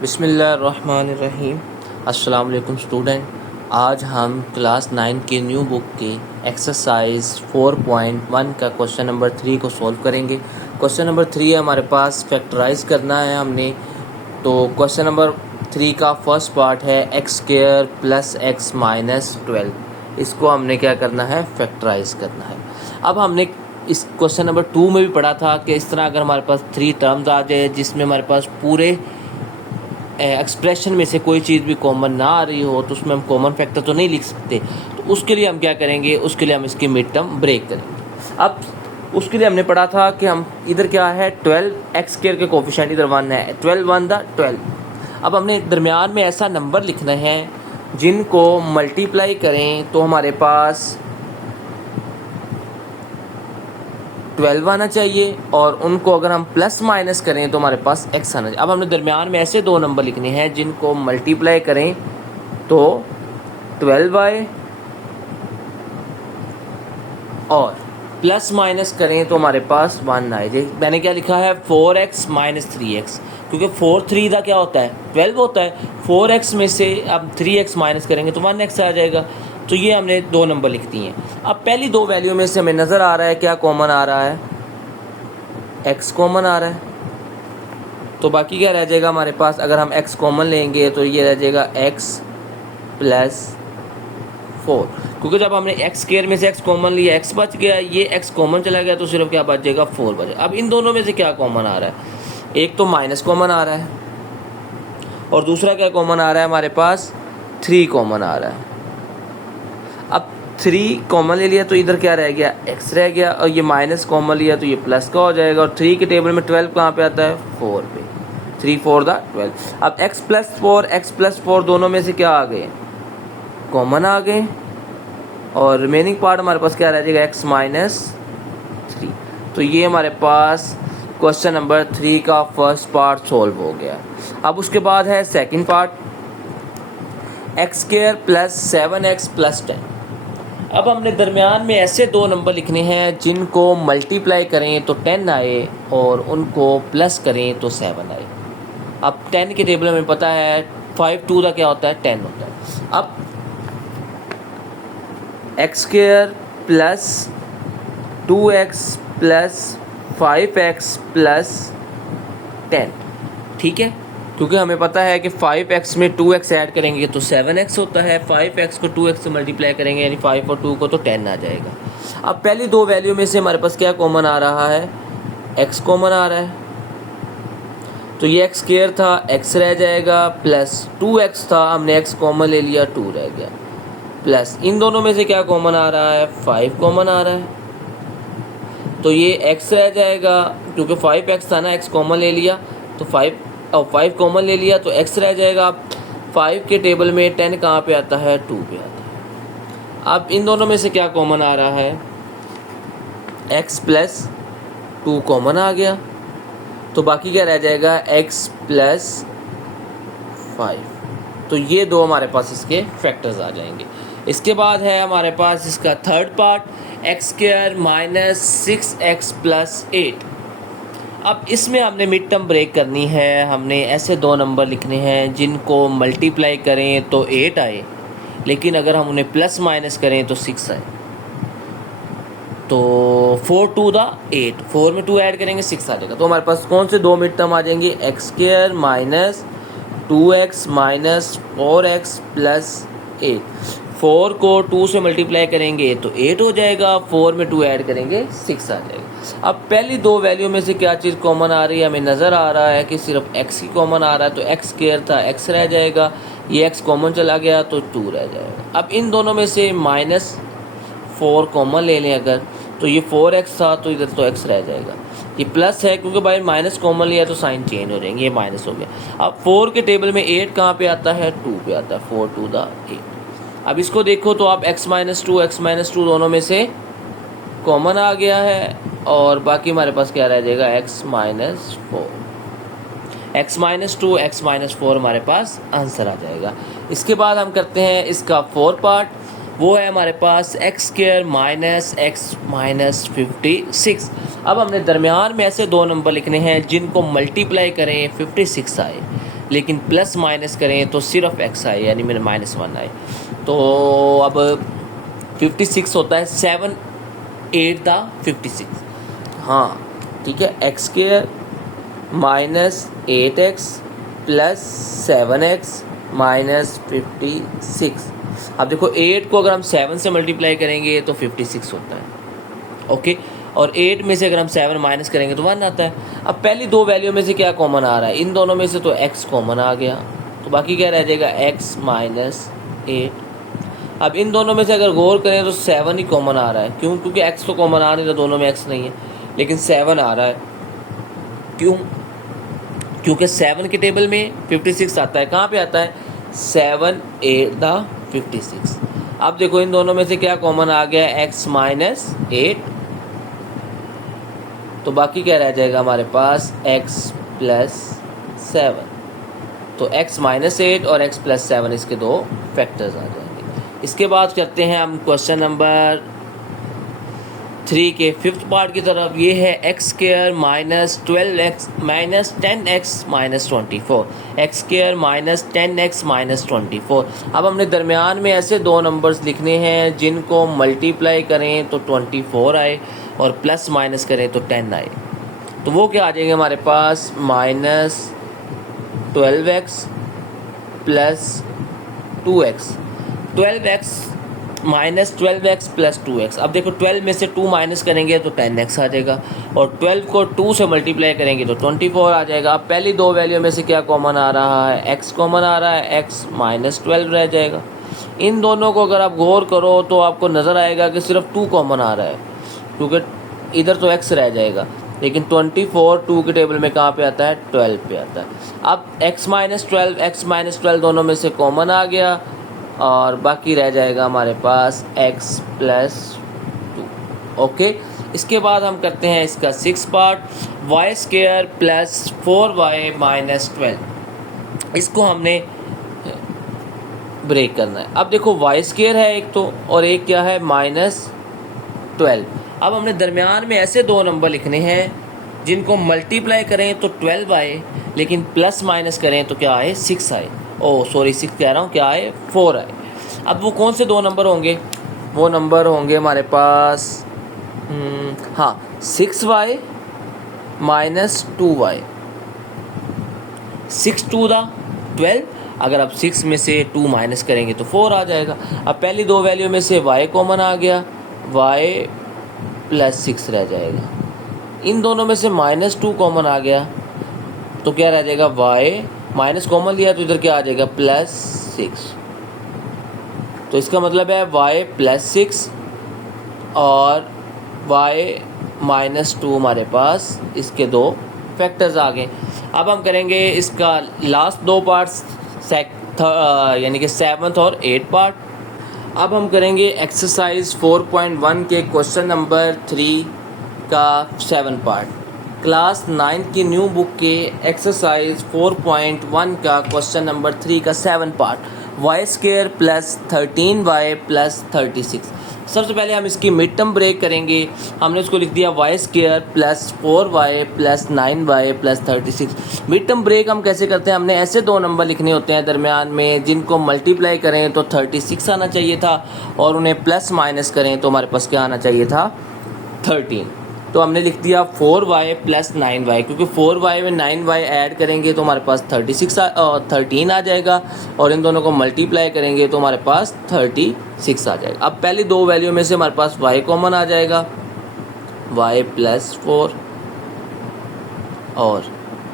बिस्मिल्लाहिर्रहमानिर्रहीम। अस्सलाम वालेकुम स्टूडेंट। आज हम क्लास 9 के न्यू बुक के एक्सरसाइज 4.1 का क्वेश्चन नंबर 3 को सॉल्व करेंगे। क्वेश्चन नंबर 3 है हमारे पास, फैक्टराइज करना है हमने। तो क्वेश्चन नंबर 3 का फर्स्ट पार्ट है x square plus x minus 12। इसको हमने क्या करना है, फैक्टराइज करना है। अब हमने इस क्वेश्चन नंबर 2 में भी पढ़ा था कि इस तरह अगर हमारे पास 3 टर्म्स आ जाए जिसमें हमारे पास पूरे एक्सप्रेशन में से कोई चीज़ भी कॉमन ना आ रही हो तो उसमें हम कॉमन फैक्टर तो नहीं लिख सकते। तो उसके लिए हम क्या करेंगे, उसके लिए हम इसकी मिड टर्म ब्रेक करेंगे। अब उसके लिए हमने पढ़ा था कि हम इधर क्या है 12 एक्स स्क्वायर के कोफिशिएंट इधर 1 है, 12 1 द 12। अब हमने दरमियान में ऐसा नंबर लिखना है जिनको मल्टीप्लाई करें तो हमारे पास 12 आना चाहिए और उनको अगर हम प्लस माइनस करें तो हमारे पास x आना चाहिए। अब हमने दरमियान में ऐसे दो नंबर लिखने हैं जिनको मल्टीप्लाई करें तो 12y और प्लस माइनस करें तो हमारे पास 1 आए जाए। मैंने क्या लिखा है 4x माइनस 3x, क्योंकि 4 3 का क्या होता है 12 होता है। 4x में से अब 3x माइनस करेंगे तो 1x आ जाएगा। तो ये हमने दो नंबर लिख दिए हैं। अब पहली दो वैल्यू में से हमें नज़र आ रहा है क्या कॉमन आ रहा है, x कॉमन आ रहा है। तो बाकी क्या रह जाएगा हमारे पास, अगर हम x कॉमन लेंगे तो ये रह जाएगा x प्लस 4, क्योंकि जब हमने x स्क्वायर में से x कॉमन लिया x बच गया, ये x कॉमन चला गया तो सिर्फ क्या बच जाएगा 4 बचेगा। अब इन दोनों में से क्या कॉमन आ रहा है, एक तो माइनस कॉमन आ रहा है और दूसरा क्या कॉमन आ रहा है हमारे पास 3 कॉमन आ रहा है। अब 3 कॉमन ले लिया तो इधर क्या रह गया x रह गया और ये माइनस कॉमन लिया तो ये प्लस का हो जाएगा। और 3 के टेबल में 12 कहाँ पे आता है 4 पे, 3 4 द 12। अब x प्लस 4 दोनों में से क्या आ गए कॉमन आ गए और रिमेनिंग पार्ट हमारे पास क्या रह जाएगा x माइनस 3। तो ये हमारे पास क्वेश्चन नंबर 3 का फर्स्ट पार्ट सॉल्व हो गया। अब उसके बाद है second part, x square plus 7x plus 10। अब हमने दरमियान में ऐसे दो नंबर लिखने हैं जिनको मल्टीप्लाई करें तो 10 आए और उनको प्लस करें तो 7 आए। अब 10 के टेबल में पता है 5 2 का क्या होता है 10 होता है। अब x square plus 2x plus 5x plus 10, ठीक है, क्योंकि हमें पता है कि 5x में 2x ऐड करेंगे तो 7x होता है, 5x को 2x से मल्टीप्लाई करेंगे यानी 5 और 2 को तो 10 आ जाएगा। अब पहली दो वैल्यू में से हमारे पास क्या कॉमन आ रहा है, x कॉमन आ रहा है। तो ये x स्क्वायर था x रह जाएगा, प्लस 2x था हमने x कॉमन ले लिया 2 रह गया, प्लस इन दोनों में से क्या कॉमन आ रहा है 5 कॉमन आ रहा है। तो ये x रह जाएगा क्योंकि 5x था ना, x कॉमन ले लिया तो 5 कॉमन ले लिया तो x रह जाएगा। 5 के टेबल में 10 कहाँ पे आता है 2 पे आता है। अब इन दोनों में से क्या कॉमन आ रहा है x प्लस 2 कॉमन आ गया तो बाकी क्या रह जाएगा x प्लस 5। तो ये दो हमारे पास इसके फैक्टर्स आ जाएंगे। इसके बाद है हमारे पास इसका third part, x square minus 6x plus 8। अब इसमें हमने मिड टर्म ब्रेक करनी है। हमने ऐसे दो नंबर लिखने हैं जिनको मल्टीप्लाई करें तो 8 आए, लेकिन अगर हम उन्हें प्लस माइनस करें तो 6 आए। तो 4 2 द 8, 4 में 2 ऐड करेंगे 6 आ जाएगा। तो हमारे पास कौन से दो मिड टर्म आ जाएंगे, x square minus 2x minus 4x plus 8। 4 को 2 से मल्टीप्लाई करेंगे तो 8 हो जाएगा, 4 में 2 ऐड करेंगे 6 आ जाएगा। अब पहली दो वैल्यू में से क्या चीज़ कॉमन आ रही है, हमें नज़र आ रहा है कि सिर्फ x ही कॉमन आ रहा है। तो एक्स स्क्वायर था x रह जाएगा, ये x कॉमन चला गया तो 2 रह जाएगा। अब इन दोनों में से माइनस 4 कॉमन ले लें अगर, तो ये 4x था तो इधर तो x रह जाएगा। ये प्लस है क्योंकि भाई माइनस कॉमन लिया तो साइन चेंज हो जाएंगे, ये माइनस हो गया। अब 4 के टेबल में 8 कहाँ पे आता है 2 पे आता है, 4 2 द 8। अब इसको देखो तो आप x माइनस 2 दोनों में से कॉमन आ गया है और बाकी हमारे पास क्या रह जाएगा x माइनस 4 हमारे पास आंसर आ जाएगा। इसके बाद हम करते हैं इसका फोर्थ पार्ट, वो है हमारे पास x square minus x minus 56। अब हमने दरमियान में ऐसे दो नंबर लिखने हैं जिनको मल्टीप्लाई करें 56 आए। लेकिन प्लस माइनस करें तो सिर्फ एक्स आए, यानी मेरे -1 आए। तो अब 56 होता है 7 8 द 56। हाँ ठीक है, x square -8x plus 7x -56। अब देखो 8 को अगर हम 7 से मल्टीप्लाई करेंगे तो 56 होता है, ओके। और 8 में से अगर हम 7 माइनस करेंगे तो 1 आता है। अब पहली दो वैल्यू में से क्या कॉमन आ रहा है, इन दोनों में से तो x कॉमन आ गया, तो बाकी क्या रह जाएगा x -8। अब इन दोनों में से अगर गौर करें तो 7 ही कॉमन आ रहा है, क्यों? क्योंकि x तो कॉमन आ नहीं रहा, दोनों में x नहीं है, लेकिन 7 आ रहा है। क्यों? क्योंकि 7 के टेबल में 56 आता है। कहाँ पे आता है? 7 8 द 56। अब देखो इन दोनों में से क्या कॉमन आ गया, x -8, तो बाकी क्या रह जाएगा हमारे पास x + 7। तो x -8 और x + 7 इसके दो फैक्टर्स आ जाएंगे। इसके बाद करते हैं हम क्वेश्चन नंबर 3 के 5th पार्ट की तरफ। ये है x² -12x -10x -24, x² -10x -24। अब हमने दरमियान में ऐसे दो नंबर्स लिखने हैं जिनको मल्टीप्लाई करें तो 24 आए और प्लस माइनस करें तो 10 आए। तो वो क्या आ जाएंगे हमारे पास, -12x + 2x, 12x -12x + 2x। अब देखो 12 में से 2 माइनस करेंगे तो 10x आ जाएगा, और 12 को 2 से मल्टीप्लाई करेंगे तो 24 आ जाएगा। अब पहली दो वैल्यू में से क्या कॉमन आ रहा है, x कॉमन आ रहा है, x -12 रह जाएगा। इन दोनों को अगर आप गौर करो तो आपको नज़र आएगा कि सिर्फ 2 कॉमन आ रहा है, क्योंकि इधर तो x रह जाएगा, लेकिन 24 2 के टेबल में कहाँ पे आता है, 12 पे आता है। अब x -12 दोनों में से कॉमन आ गया, और बाकी रह जाएगा हमारे पास x + 2, ओके। इसके बाद हम करते हैं इसका 6th पार्ट, y² + 4y -12। इसको हमने ब्रेक करना है। अब देखो y² है एक तो, और एक क्या है, -12। अब हमने दरमियान में ऐसे दो नंबर लिखने हैं जिनको मल्टीप्लाई करें तो 12 आए, लेकिन प्लस माइनस करें तो क्या आए, 6 आए। ओह सॉरी 6 कह रहा हूँ, क्या आए, 4 आए। अब वो कौन से दो नंबर होंगे, वो नंबर होंगे हमारे पास, हाँ, 6y -2y, 6 2 द 12। अगर आप 6 में से 2 माइनस करेंगे तो 4 आ जाएगा। अब पहली दो वैल्यू में से y कॉमन आ गया, y + 6 रह जाएगा। इन दोनों में से -2 कॉमन आ गया, तो क्या रह जाएगा, y माइनस कॉमन लिया तो इधर क्या आ जाएगा, +6। तो इसका मतलब है y + 6 और y -2 हमारे पास इसके दो फैक्टर्स आ गए। अब हम करेंगे इसका लास्ट दो पार्ट्स, यानी कि 7th और 8th पार्ट। अब हम करेंगे एक्सरसाइज 4.1 के क्वेश्चन नंबर 3 का 7 पार्ट। क्लास 9 की न्यू बुक के एक्सरसाइज 4.1 का क्वेश्चन नंबर 3 का 7 पार्ट, y² + 13y + 36। सबसे पहले हम इसकी मिड टर्म ब्रेक करेंगे। हमने इसको लिख दिया y² + 4y + 9y + 36। Mid term break हम कैसे करते हैं, हमने ऐसे दो नंबर लिखने होते हैं दरमियान में जिनको मल्टीप्लाई करें तो 36 आना चाहिए था, और उन्हें प्लस माइनस करें तो हमारे पास क्या आना चाहिए था, 13। तो हमने लिख दिया 4y + 9y, क्योंकि 4y में 9y ऐड करेंगे तो हमारे पास 13 आ जाएगा, और इन दोनों को मल्टीप्लाई करेंगे तो हमारे पास 36 आ जाएगा। अब पहली दो वैल्यू में से हमारे पास y कॉमन आ जाएगा, y + 4, और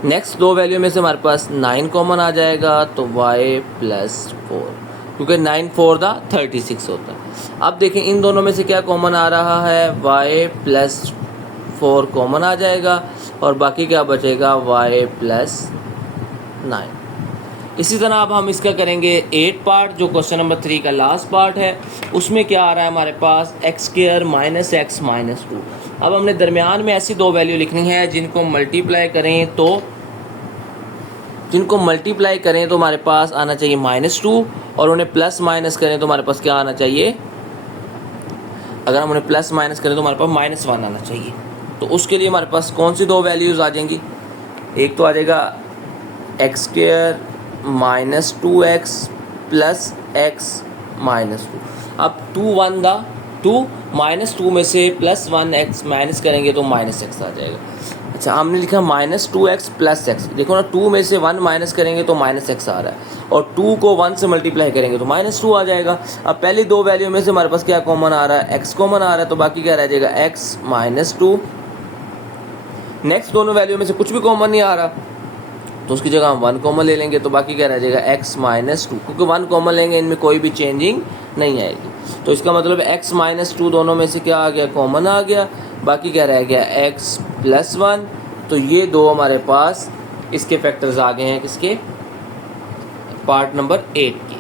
नेक्स्ट दो वैल्यू में से हमारे पास 9 कॉमन आ जाएगा, तो y + 4, क्योंकि 9 4 द 36 होता है। अब देखें इन दोनों में से क्या कॉमन आ रहा है, y + 4 कॉमन आ जाएगा, और बाकी क्या बचेगा, y + 9। इसी तरह अब हम इसका करेंगे 8 पार्ट, जो क्वेश्चन नंबर 3 का लास्ट पार्ट है। उसमें क्या आ रहा है हमारे पास, x² -x -2। अब हमने दरमियान में ऐसी दो वैल्यू लिखनी है जिनको मल्टीप्लाई करें तो हमारे पास आना चाहिए -2, और उन्हें प्लस माइनस करें तो हमारे पास क्या आना चाहिए, अगर हम उन्हें प्लस माइनस करें तो हमारे पास -1 आना चाहिए। तो उसके लिए हमारे पास कौन सी दो वैल्यूज़ आ जाएंगी, एक तो आ जाएगा x square minus 2x plus x minus 2। अब 2 1 दा 2 माइनस 2 में से प्लस 1x माइनस करेंगे तो माइनस एक्स आ जाएगा। अच्छा, हमने लिखा माइनस 2x प्लस एक्स। देखो ना, 2 में से 1 माइनस करेंगे तो माइनस एक्स आ रहा है, और 2 को 1 से मल्टीप्लाई करेंगे तो माइनस 2 आ जाएगा। अब पहली दो वैल्यू में से हमारे पास क्या कॉमन आ रहा है, x कॉमन आ रहा है, तो बाकी क्या रह जाएगा, x माइनस 2। नेक्स्ट दोनों वैल्यू में से कुछ भी कॉमन नहीं आ रहा, तो उसकी जगह हम 1 कॉमन ले लेंगे, तो बाकी क्या रह जाएगा, x माइनस 2। क्योंकि 1 कॉमन लेंगे इनमें कोई भी चेंजिंग नहीं आएगी, तो इसका मतलब x माइनस 2 दोनों में से क्या आ गया, कॉमन आ गया। बाकी क्या रह गया, x प्लस 1। तो ये दो हमारे पास इसके फैक्टर्स आ गए हैं, किसके, पार्ट नंबर 8 के।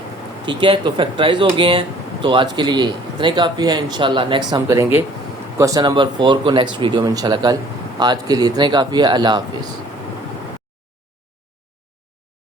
ठीक है, तो फैक्टराइज हो गए हैं। तो आज के लिए इतने काफ़ी है। इंशाल्लाह नेक्स्ट हम करेंगे क्वेश्चन नंबर 4 को नेक्स्ट वीडियो में इंशाल्लाह कल। आज के लिए इतने काफ़ी है। अल्लाह हाफिज़।